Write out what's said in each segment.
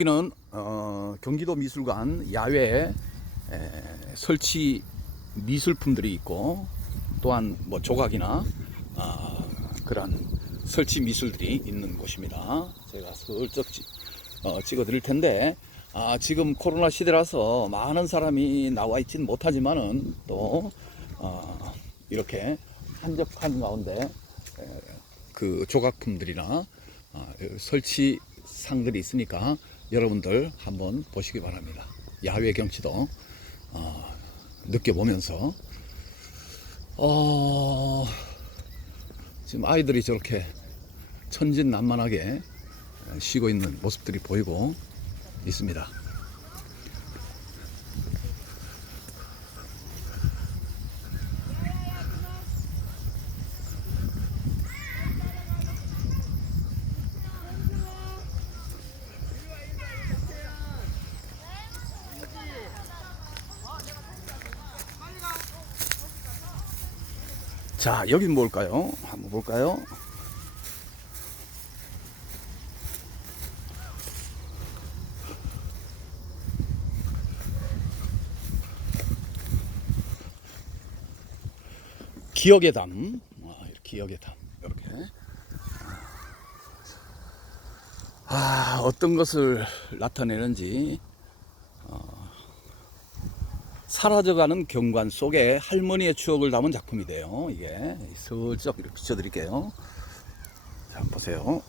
여기는 어, 경기도 미술관 야외 에, 설치 미술품들이 있고 또한 뭐 조각이나 아, 그런 설치 미술들이 있는 곳입니다. 제가 슬쩍 찌- 어, 찍어 드릴 텐데 아, 지금 코로나 시대라서 많은 사람이 나와 있진 못하지만은 또 어, 이렇게 한적한 가운데 에, 그 조각품들이나 아, 설치 상들이 있으니까 여러분들 한번 보시기 바랍니다. 야외 경치도 어, 느껴보면서 어, 지금 아이들이 저렇게 천진난만하게 쉬고 있는 모습들이 보이고 있습니다. 자, 여긴 뭘까요? 한번 볼까요? 기억의 담. 아, 이렇게 기억의 담. 이렇게. 아, 어떤 것을 나타내는지 어, 사라져가는 경관 속에 할머니의 추억을 담은 작품이 돼요. 이게 슬쩍 이렇게 비춰드릴게요. 자, 보세요.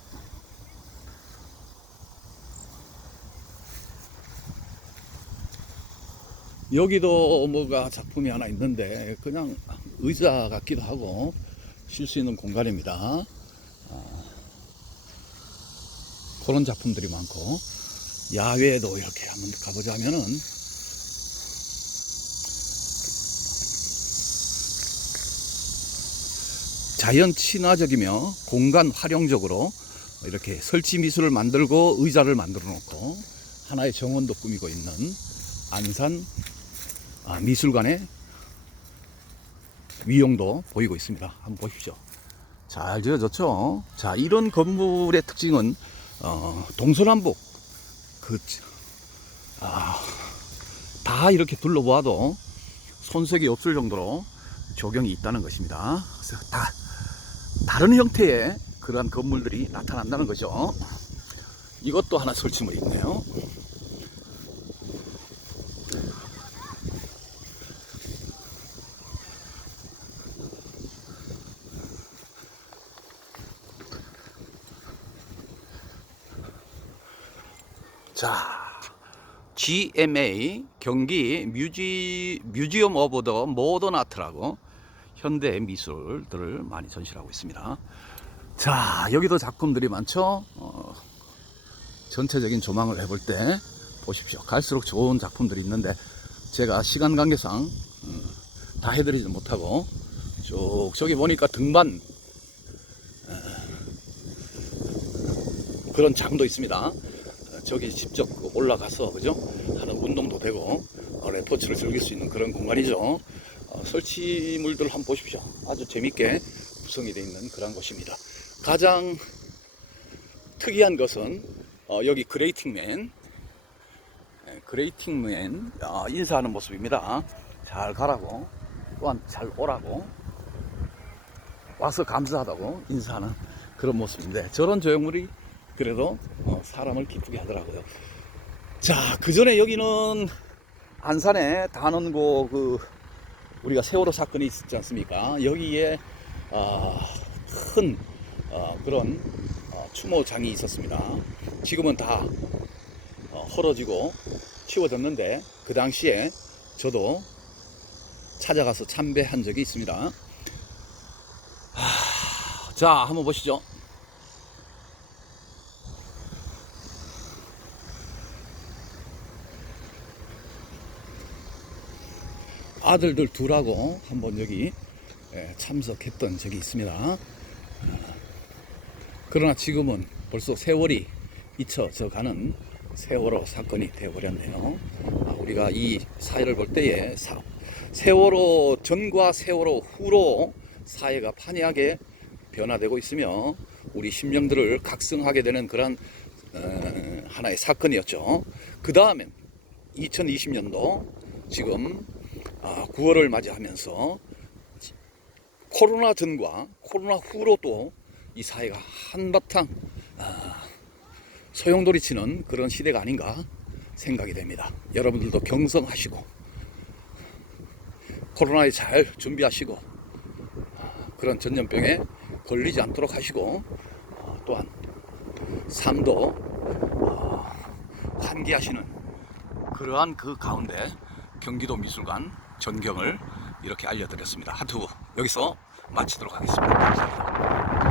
여기도 뭐가 작품이 하나 있는데 그냥 의자 같기도 하고 쉴 수 있는 공간입니다. 아, 그런 작품들이 많고 야외에도 이렇게 한번 가보자면은 자연 친화적이며 공간 활용적으로 이렇게 설치 미술을 만들고 의자를 만들어 놓고 하나의 정원도 꾸미고 있는 안산 아, 미술관의 위용도 보이고 있습니다. 한번 보십시오. 잘 지어졌죠? 자, 이런 건물의 특징은 어, 동서남북 그, 아, 다 이렇게 둘러보아도 손색이 없을 정도로 조경이 있다는 것입니다. 그래서 다 다른 형태의 그러한 건물들이 나타난다는 거죠. 이것도 하나 설치물이 있네요. 자, GMA 경기 뮤지 뮤지엄 오브 더 모던 아트라고 현대 미술들을 많이 전시하고 있습니다. 자, 여기도 작품들이 많죠. 어, 전체적인 조망을 해볼 때 보십시오. 갈수록 좋은 작품들이 있는데 제가 시간 관계상 음, 다 해드리지 못하고 쭉 저기 보니까 등반 어, 그런 장도 있습니다. 어, 저기 직접 그 올라가서 그죠 하는 운동도 되고 어, 레포츠를 즐길 수 있는 그런 공간이죠. 어, 설치물들 한번 보십시오. 아주 재밌게 구성이 되어 있는 그런 곳입니다. 가장 특이한 것은 어, 여기 그레이팅맨, 예, 그레이팅맨 아, 인사하는 모습입니다. 잘 가라고 또한 잘 오라고 와서 감사하다고 인사하는 그런 모습인데 저런 조형물이 그래도 어, 사람을 기쁘게 하더라고요. 자, 그 전에 여기는 안산에 단원고 그 우리가 세월호 사건이 있었지 않습니까? 여기에 아, 큰 어, 그런 어, 추모장이 있었습니다. 지금은 다 어, 헐어지고 치워졌는데 그 당시에 저도 찾아가서 참배한 적이 있습니다. 하, 자, 한번 보시죠. 아들들 둘하고 한번 여기 예, 참석했던 적이 있습니다. 아, 그러나 지금은 벌써 세월이 잊혀져 가는 세월호 사건이 되어버렸네요. 아, 우리가 이 사회를 볼 때에 사- 세월호 전과 세월호 후로 사회가 판이하게 변화되고 있으며 우리 심령들을 각성하게 되는 그런 어, 하나의 사건이었죠. 그 다음엔 2020년도 지금 9월을 맞이하면서 코로나 전과 코로나 후로 또 이 사회가 한바탕 아, 소용돌이 치는 그런 시대가 아닌가 생각이 됩니다. 여러분들도 경성하시고 코로나에 잘 준비하시고 그런 전염병에 걸리지 않도록 하시고 어, 또한 삶도 어, 환기하시는 그러한 그 가운데 경기도 미술관 전경을 이렇게 알려드렸습니다. 하트부 여기서 마치도록 하겠습니다. 감사합니다.